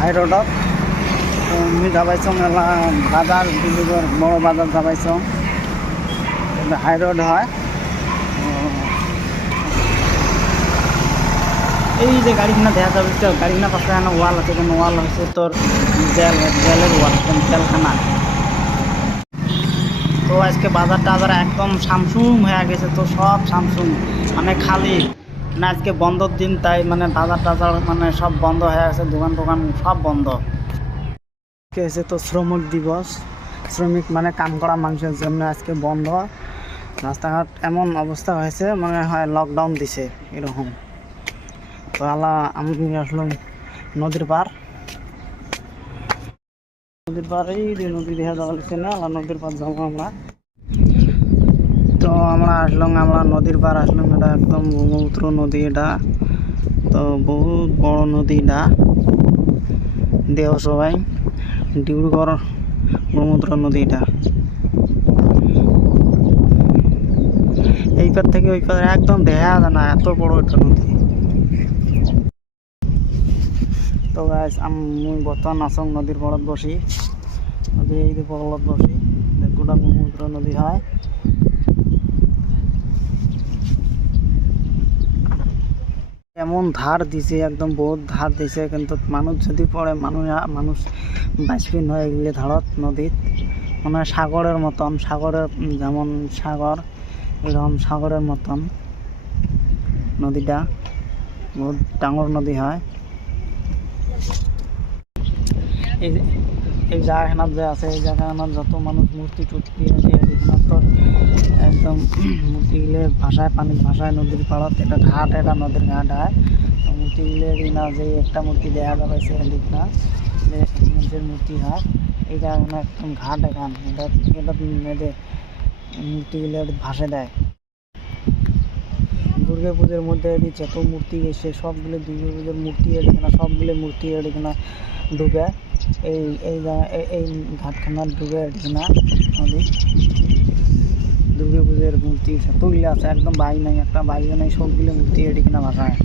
High রোডত আমি যাবাইছোঁ মেলা বাজার ডিব্ৰুগড় বড় বাজার যাবাইছোঁ হাই রোড হয়। এই যে গাড়িখানা দেখা যাবে গাড়িখানা পাশে একটা ওয়াল আছে, কোনো ওয়াল হচ্ছে তোর জেলের ওয়াল, জেলখানা। তো আজকে বাজার টাজার একদম সামসুম হয়ে গেছে, তো সব সামসুম মানে খালি মানে আজকে বন্ধর দিন, তাই মানে বাজার টাজার মানে সব বন্ধ হয়ে গেছে, দোকান টোকান সব বন্ধ হয়েছে। তো শ্রমিক দিবস, শ্রমিক মানে কাম করা মানুষের জন্য আজকে বন্ধ। রাস্তাঘাট এমন অবস্থা হয়েছে মনে হয় লকডাউন দিছে এরকম। তো আমি আসলাম নদীর পার, এই যে নদী দেখা যাওয়া লাগছে না, নদীর পার যাবো আমরা। তো আমরা নদীর পার আসলাম। এটা একদম ব্রহ্মপুত্র নদী এটা, তো বহুত বড় নদী এটা, দেহ সবাই ডিব্রুগড় ব্রহ্মপুত্র নদী এটা। এই পার থেকে ওই পার একদম দেখা যায় না, এত বড় একটা নদী। তো গাইস আমি বর্তমান আসং নদীর পরত বসি, নদীর এই যে পরলত বসি, গোটা ব্রহ্মপুত্র নদী হয়। এমন ধার দিছে, একদম বহুত ধার দিছে, কিন্তু মানুষ যদি পড়ে মানুষ বাঁচবি নয় এগুলি ধারত নদীত। মানে সাগরের মতন, সাগরের যেমন সাগর এরকম সাগরের মতন নদীটা, বহুত ডাঙর নদী হয়। এই জায়গাখানাত যে আছে, এই জায়গাখানাত যত মানুষ মূর্তি টুর্তি আছে এখানে তো একদম মূর্তিগুলো ভাষায়, পানির ভাষায় নদীর পাড়ত এটা ঘাট, এটা নদীর ঘাট হয়। তো মূর্তিগুলো না যে একটা মূর্তি দেখা যাবে এদিক না, যে মূর্তির মূর্তি হয় এই জায়গাখানা একদম ঘাট এখান, এটা মেয়েদের মূর্তিগুলো ভাসে দেয়। দুর্গা পুজোর মধ্যে এদিকে যত মূর্তি এসে সবগুলো দুর্গা পুজোর মূর্তি এদিকে সবগুলো মূর্তি এদিকে ডুবে, এই ঘাটখানার ডুবে এদিকে নদী। দুর্গা পুজোর মূর্তি যতগুলো আছে একদম বাই নাই, একটা বাইও নাই, সবগুলো মূর্তি এদিকে ভাষায়।